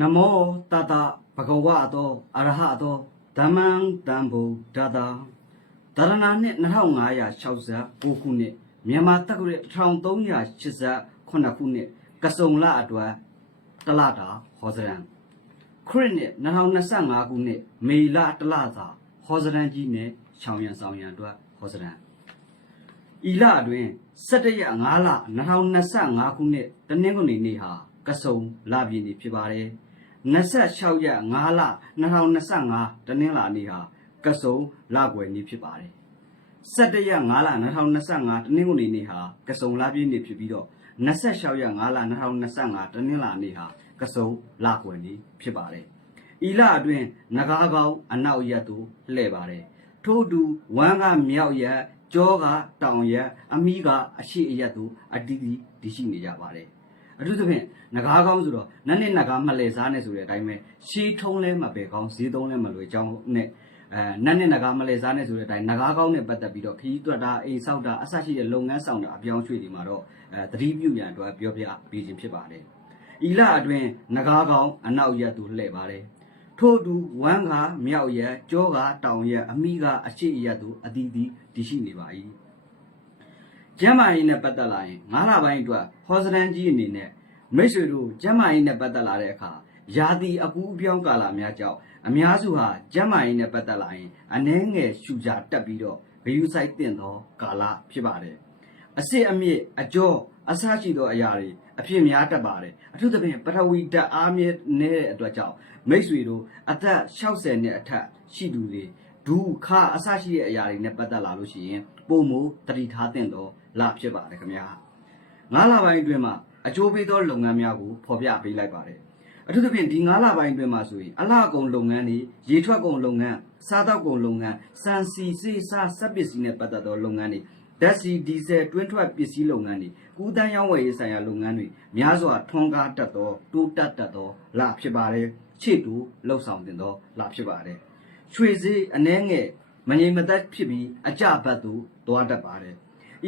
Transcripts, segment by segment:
နမောတတဘဂဝါတောအရဟတောဓမ္မံတံဗုဒ္ဓတာတရဏနှစ်2569ခုနှစ်မြန်မာတက္ကရာ1388ခုနှစ်ကစုံလအတွက်တလတာဟောစရံခရစ်နှစ်2025ခုနှစ်မေလတလသာဟောစရံကြီးနဲ့ချောင်ရံဆောင်ရံအတွက်ဟောစရံဤလအတွင်း17ရက်5လ2025ခုနှစ်တနင်္ဂနွေနေ့ဟာ ကစုံလပြည့်နေ့ဖြစ်ပါတယ်26ရက်5လ2025တနင်္လာနေ့ဟာကစုံလကွယ်နေ့ဖြစ်ပါတယ်17ရက်5လ2025တနင်္ဂနွေနေ့ဟာကစုံလပြည့်နေ့ဖြစ်ပြီးတော့26ရက်5လ2025တနင်္လာနေ့ဟာကစုံလကွယ်နေ့ဖြစ်ပါတယ်ဤလအတွင်းငကားကောင်းအနောက်ရက်သို့လှည့်ပါတယ်ထို့အတူဝမ်းကမြောက်ရက်ကြောကတောင်ရက်အမိကအရှိအရက်သို့အတီးတီးတည်ရှိနေကြပါတယ် အထူးသဖြင့်ငကားကောင်းဆိုတော့နတ်နှစ်ငကားမလဲစားနေဆိုတဲ့အတိုင်းပဲရှီးထုံးလဲမပဲကောင်းဈေးသုံးလဲမလွယ်ကြောင်းနဲ့အဲနတ်နှစ်ငကားမလဲစားနေဆိုတဲ့အတိုင်းငကားကောင်းနဲ့ပတ်သက်ပြီးတော့ခရီးတွက်တာအိမ်ဆောက်တာအဆရှိတဲ့လုပ်ငန်းဆောင်တာအပြောင်းအရွှေ့တွေမှာတော့အဲသတိပြုရန်အတွက်ပြောပြပေးခြင်းဖြစ်ပါတယ်ဤလအတွင်းငကားကောင်းအနောက်ရက်သို့လှည့်ပါတယ်ထို့အတူဝမ်းကမြောက်ရက်ကြောကတောင်ရက်အမိကအရှိအရက်သို့အတီးတီးတည်ရှိနေပါ၏ ကျမ်းမာရေးနဲ့ပတ်သက်လာရင်ငါးလပိုင်းအတွက်ဟောစတန်ကြီးအနေနဲ့မိတ်ဆွေတို့ကျမ်းမာရေးနဲ့ပတ်သက်လာတဲ့အခါယာတိအကူအပြောင်းကာလများကြောင့်အများစုဟာကျမ်းမာရေးနဲ့ပတ်သက်လာရင်အနှဲငယ်ရှူကြတက်ပြီးတော့ဂယုစိုက်တင်သောကာလဖြစ်ပါတယ်အစစ်အမြစ်အကျော်အဆရှိသောအရာတွေအဖြစ်များတတ်ပါတယ်အထူးသဖြင့်ပထဝီဓာတ်အားမြင့်နေတဲ့အတွက်ကြောင့်မိတ်ဆွေတို့အသက်60နှစ်အထက်ရှိသူတွေဒူခအဆရှိတဲ့အရာတွေနဲ့ပတ်သက်လာလို့ရှိရင်ပုံမတတိထားတင်သော လဖြစ်ပါတယ်ခင်ဗျာငါးလပိုင်းအတွင်းမှာအကျိုးပေးသောလုပ်ငန်းများကိုဖော်ပြပေးလိုက်ပါတယ်အထူးသဖြင့်ဒီ9လပိုင်းအတွင်းမှာဆိုရင်အလှကုန်လုပ်ငန်းတွေရေထွက်ကုန်လုပ်ငန်းစားတောက်ကုန်လုပ်ငန်းစံစီစေးစားစက်ပစ္စည်းနဲ့ပတ်သက်သောလုပ်ငန်းတွေဓာတ်ဆီဒီဇယ်တွင်းထွက်ပစ္စည်းလုပ်ငန်းတွေကူးတန်းရောင်းဝယ်ရေးဆိုင်ရာလုပ်ငန်းတွေများစွာထွန်းကားတတ်သောတိုးတက်တတ်သောလဖြစ်ပါတယ်ခြေတူလှုပ်ဆောင်တင်သောလဖြစ်ပါတယ်ရွှေစေးအနှဲငယ်မငြိမ်မသက်ဖြစ်ပြီးအကြဘတ်သို့သွားတတ်ပါတယ်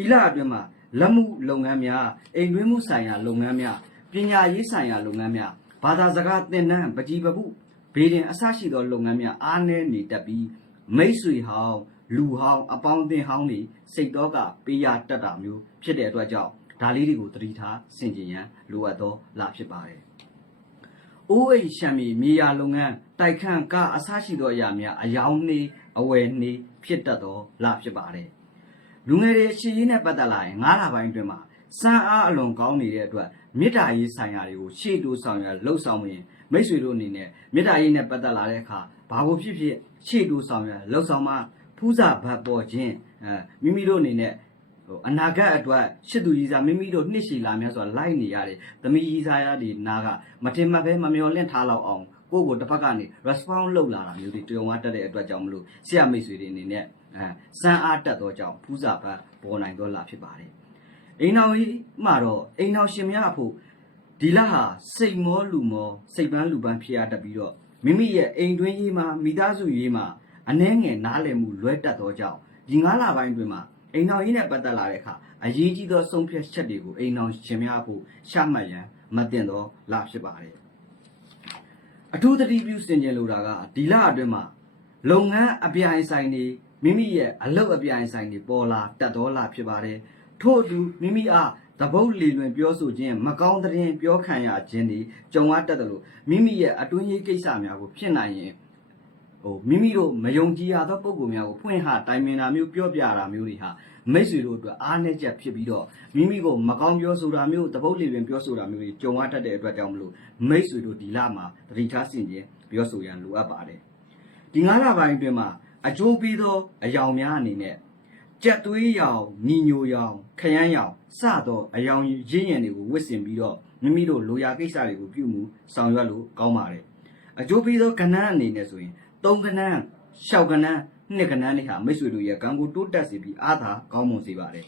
ဤလအတွင်းမှာလက်မှုလုပ်ငန်းများအိမ်တွင်းမှုဆိုင်ရာလုပ်ငန်းများပညာရေးဆိုင်ရာလုပ်ငန်းများဘာသာစကားသင်တန်းပကြီးပပုဘေးရင်အဆရှိသောလုပ်ငန်းများအားနည်းနေတတ်ပြီးမိတ်ဆွေဟောင်းလူဟောင်းအပေါင်းအသင်းဟောင်းတွေစိတ်တော့ကပေးရတတ်တာမျိုးဖြစ်တဲ့အတွက်ကြောင့်ဒါလေးတွေကိုသတိထားဆင်ခြင်ရန်လိုအပ်သောလဖြစ်ပါတယ်။အိုးအိမ်ရှံမီမြေယာလုပ်ငန်းတိုက်ခန့်ကအဆရှိသောအရာများအယောင်နှေးအဝယ်နှေးဖြစ်တတ်သောလဖြစ်ပါတယ်။ လူငယ်တွေရှည်ရေးနဲ့ပတ်သက်လာရင်9လပိုင်းအတွင်းမှာစံအားအလွန်ကောင်းနေတဲ့အတွက်မေတ္တာရေးဆိုင်ရာတွေကိုရှေ့တိုးဆောင်ရလှုပ်ဆောင်ရင်မိတ်ဆွေတို့အနေနဲ့မေတ္တာရေးနဲ့ပတ်သက်လာတဲ့အခါဘာကိုဖြစ်ဖြစ်ရှေ့တိုးဆောင်ရလှုပ်ဆောင်မှဖူးစာဘတ်ပေါ်ခြင်းအဲမိမိတို့အနေနဲ့ဟိုအနာဂတ်အတွက်ရှစ်သူကြီးစားမိမိတို့နှစ်ရှည်လာများစွာလိုက်နေရတယ်။သမီးကြီးစားရတွေနာကမတင်မပဲမမျော်လင့်ထားလောက်အောင်ကိုယ့်ကိုတစ်ဖက်ကနေ response လုပ်လာတာမျိုးတွေတုံဝါတက်တဲ့အတွက်ကြောင့်မလို့ဆရာမိတ်ဆွေတွေအနေနဲ့ အဲစမ်းအားတက်သောကြောင့်ဖူးစာဘတ်ပေါ်နိုင်တော့လာဖြစ်ပါတယ်။အိမ်တော်ကြီးမှတော့အိမ်တော်ရှင်များအဖို့ဒီလဟာစိတ်မောလူမောစိတ်ပန်းလူပန်းဖြစ်ရတတ်ပြီးတော့မိမိရဲ့အိမ်တွင်းရေးမှာမိသားစုရေးမှာအနှဲငယ်နားလည်မှုလွဲတတ်သောကြောင့်ဒီ9လပိုင်းအတွင်းမှာအိမ်တော်ကြီးနဲ့ပတ်သက်လာတဲ့အခါအရေးကြီးသောဆုံးဖြတ်ချက်တွေကိုအိမ်တော်ရှင်များဖို့ရှမှတ်ရန်မတင်သောလဖြစ်ပါတယ်အထူးသတိပြုစင်ကြင်လိုတာကဒီလအတွင်းမှာလုပ်ငန်းအပြိုင်ဆိုင်တွေ မိမိရဲ့အလုပ်အပြိုင်ဆိုင်တွေပေါ်လာတတ်သောလဖြစ်ပါတယ်ထို့အတူမိမိအားတပုတ်လီလွင်ပြောဆိုခြင်းမကောင်းတဲ့ရင်ပြောခံရခြင်းတွေကြုံရတတ်တယ်လို့မိမိရဲ့အတွင်းရေးကိစ္စများကိုဖြစ်နိုင်ရင်ဟိုမိမိတို့မယုံကြည်ရသောပုံကိုယ်များကိုဖွင့်ဟတိုင်ပင်တာမျိုးပြောပြတာမျိုးတွေဟာမိတ်ဆွေတို့အတွက်အားနည်းချက်ဖြစ်ပြီးတော့မိမိကိုမကောင်းပြောဆိုတာမျိုးတပုတ်လီလွင်ပြောဆိုတာမျိုးတွေကြုံရတတ်တဲ့အတွက်ကြောင့်မလို့မိတ်ဆွေတို့ဒီလမှာတတိထားဆင်ခြင်ပြောဆိုရန်လိုအပ်ပါတယ်ဒီငါးလပိုင်းအတွင်းမှာ အကျိုးပေးသောအယောင်များအနေနဲ့ကြက်သွေးရောင်ညီညိုရောင်ခရမ်းရောင်စသောအယောင်ရင်းရင်တွေကိုဝစ်စင်ပြီးတော့မိမိတို့လိုရာကိစ္စတွေကိုပြုမှုဆောင်ရွက်လို့ကောင်းပါတယ်အကျိုးပေးသောကဏ္ဍအနေနဲ့ဆိုရင်သုံးကဏ္ဍရှောက်ကဏ္ဍနှစ်ကဏ္ဍတွေဟာမိတ်ဆွေတို့ရဲ့ကံကိုတိုးတက်စေပြီးအားသာကောင်းမွန်စေပါတယ်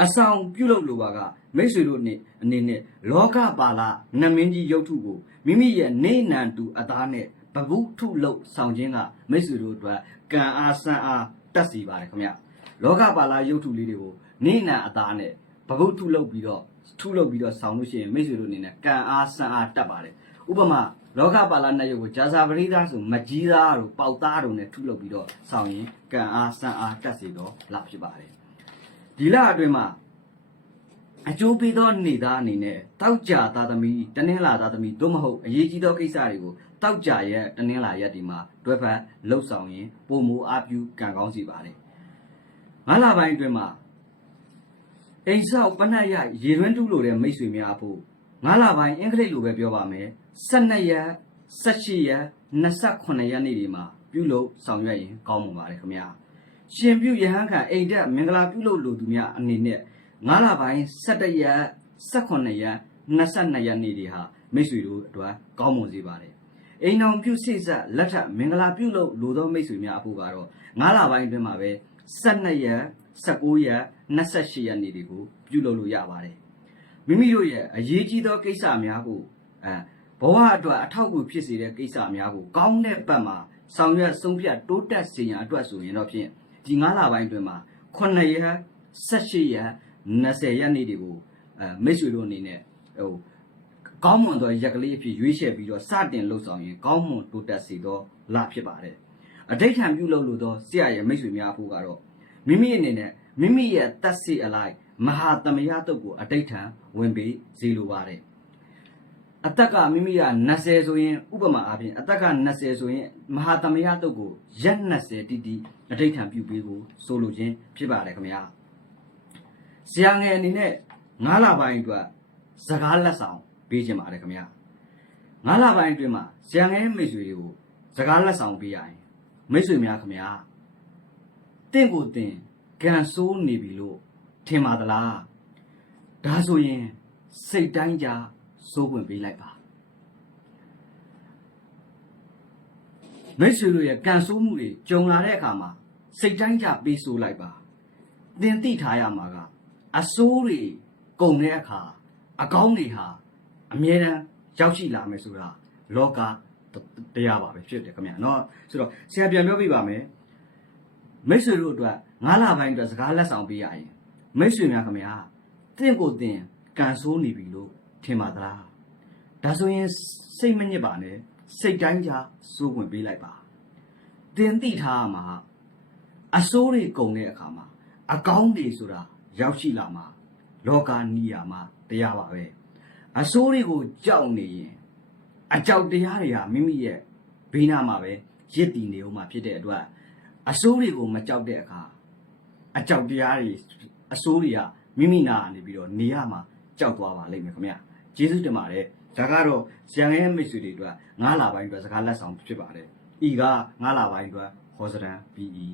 အဆောင်ပြုလုပ်လိုပါကမိတ်ဆွေတို့နဲ့အနေနဲ့လောကပါလာနမင်းကြီးရုပ်ထုကိုမိမိရဲ့နေနံတူအသားနဲ့ဘဗုထုလုတ်ဆောင်ခြင်းကမိတ်ဆွေတို့အတွက်ကံအားစံအားတက်စီပါတယ်ခင်ဗျလောကပါလာရုပ်ထုလေးတွေကိုနေနံအသားနဲ့ဘဗုထုလုတ်ပြီးတော့ထုလုတ်ပြီးတော့ဆောင်လို့ရှိရင်မိတ်ဆွေတို့အနေနဲ့ကံအားစံအားတက်ပါတယ်ဥပမာလောကပါဠနတ်ရုပ်ကိုဂျာဇာပရိသဆိုမကြီးသားတို့ပေါက်သားတို့နဲ့ထုလုပ်ပြီးတော့ဆောင်ရင်ကံအားစံအားတက်စေတော့လဖြစ်ပါတယ် ဒီလအတွင်းမှာအကျိုးပေးသောနေသားအနေနဲ့တောက်ကြသားသမီးတနင်္လာသားသမီးတို့မဟုတ်အရေးကြီးသောကိစ္စတွေကိုတောက်ကြရဲ့တနင်္လာရက်ဒီမှာတွဲဖက်လှုပ်ဆောင်ရင်ပုံမူအပြူကံကောင်းစီပါတယ်ငါးလပိုင်းအတွင်းမှာအိမ်ဆောက်ပနတ်ရရေရွှန်းတူးလို့တဲ့မိတ်ဆွေများအဖို့ငါးလပိုင်းအင်္ဂလိပ်လိုပဲပြောပါမယ်12ရက်18ရက်28ရက်နေ့ဒီမှာပြုလုပ်ဆောင်ရွက်ရင်ကောင်းမှာပါတယ်ခင်ဗျာ ရှင်ပြုယဟန်ခံအိမ်တက်မင်္ဂလာပြုလုပ်လို့သူများအနေနဲ့ငါးလပိုင်း17ရက်18ရက်22ရက်နေ့ဒီဟာမိတ်ဆွေတို့အတွက်ကောင်းမွန်စေပါတယ်အိမ်တော်ပြုစိတ်ဆက်လက်ထပ်မင်္ဂလာပြုလုပ်လို့သောမိတ်ဆွေများအဖို့ကတော့ငါးလပိုင်းအတွင်းမှာပဲ12ရက်19ရက်28ရက်နေ့တွေကိုပြုလုပ်လို့ရပါတယ်မိမိတို့ရဲ့အရေးကြီးသောကိစ္စများကိုအဲဘဝအတွက်အထောက်အကူဖြစ်စေတဲ့ကိစ္စများကိုကောင်းတဲ့ဘက်မှာဆောင်ရွက်ဆုံးဖြတ်တိုးတက်စေရန်အတွက်ဆိုရင်တော့ဖြင့် ဒီ9လပိုင်းအတွင်းမှာ9ရက်18ရက်20ရက်နေ့တွေကိုအဲမိတ်ဆွေတို့အနေနဲ့ဟိုကောင်းမွန်သောရက်ကလေးအဖြစ်ရွေးချယ်ပြီးတော့စတင်လှုပ်ဆောင်ရင်ကောင်းမွန်တိုးတက်စေသောလဖြစ်ပါတယ်အဋိဋ္ဌံပြုလုပ်လို့သောဆရာရဲ့မိတ်ဆွေများအဖို့ကတော့မိမိအနေနဲ့မိမိရဲ့တတ်စီအလိုက်မဟာသမယတုတ်ကိုအဋိဋ္ဌံဝင်ပြီးစေလိုပါတယ် အသက်ကမိမိက20ဆိုရင်ဥပမာအားဖြင့်အသက်က20ဆိုရင်မဟာသမယတုတ်ကိုရက်20တိတိအဋိဋ္ဌံပြုပြီးကိုဆိုလိုခြင်းဖြစ်ပါတယ်ခင်ဗျာဆရာငယ်အနေနဲ့9လပိုင်းအတွက်စကားလက်ဆောင်ပေးခြင်းပါတယ်ခင်ဗျာငါးလပိုင်းအတွင်းမှာဇံငယ်မိတ်ဆွေတွေကိုစကားလက်ဆောင်ပေးရရင်မိတ်ဆွေများခင်ဗျာတင့်ကိုတင်ကန်ဆိုးနေပြီလို့ထင်ပါသလားဒါဆိုရင်စိတ်တိုင်းကြ စိုးဝင်ပေးလိုက်ပါမိတ်ဆွေတို့ရဲ့ကန်ဆိုးမှုတွေကြုံလာတဲ့အခါမှာစိတ်တိုင်းကြပေးဆိုးလိုက်ပါသင်သိထားရမှာကအဆိုးတွေကုန်တဲ့အခါအကောင်းတွေဟာ အမြဲတမ်းရောက်ရှိလာမယ်ဆိုတာလောကတရားပါပဲဖြစ်တယ်ခင်ဗျာเนาะဆိုတော့ဆရာပြန်ပြောပြပါမယ်မိတ်ဆွေတို့အတွက်ငါးလပိုင်းအတွက်စကားလက်ဆောင်ပေးရရင်မိတ်ဆွေများခင်ဗျာတင့်ကိုတင်ကန်ဆိုးနေပြီလို့ ထင်ပါသလားဒါဆိုရင်စိတ်မညစ်ပါနဲ့စိတ်တိုင်းကြစိုးဝင်ပေးလိုက်ပါတင်သိထားရမှာအဆိုးတွေကုန်တဲ့အခါမှာအကောင်းတွေဆိုတာရောက်ရှိလာမှာလောကနီးယာမှာတရားပါပဲအဆိုးတွေကိုကြောက်နေရင်အကြောက်တရားတွေဟာမိမိရဲ့ဘေးနားမှာပဲရစ်တည်နေဦးမှာဖြစ်တဲ့အတွက်အဆိုးတွေကိုမကြောက်တဲ့အခါအကြောက်တရားတွေအဆိုးတွေကမိမိနာကနေပြီးတော့နေရမှာကြောက်သွားပါလိမ့်မယ်ခင်ဗျ ကျေးဇူးတင်ပါတယ်ဒါကတော့ဇံရဲ့မိတ်ဆွေတွေအတွက်ငါးလပိုင်းအတွက်စကားလက်ဆောင်ဖြစ်ပါတယ်ဤကငါးလပိုင်းအတွက်ဟောစရန် PE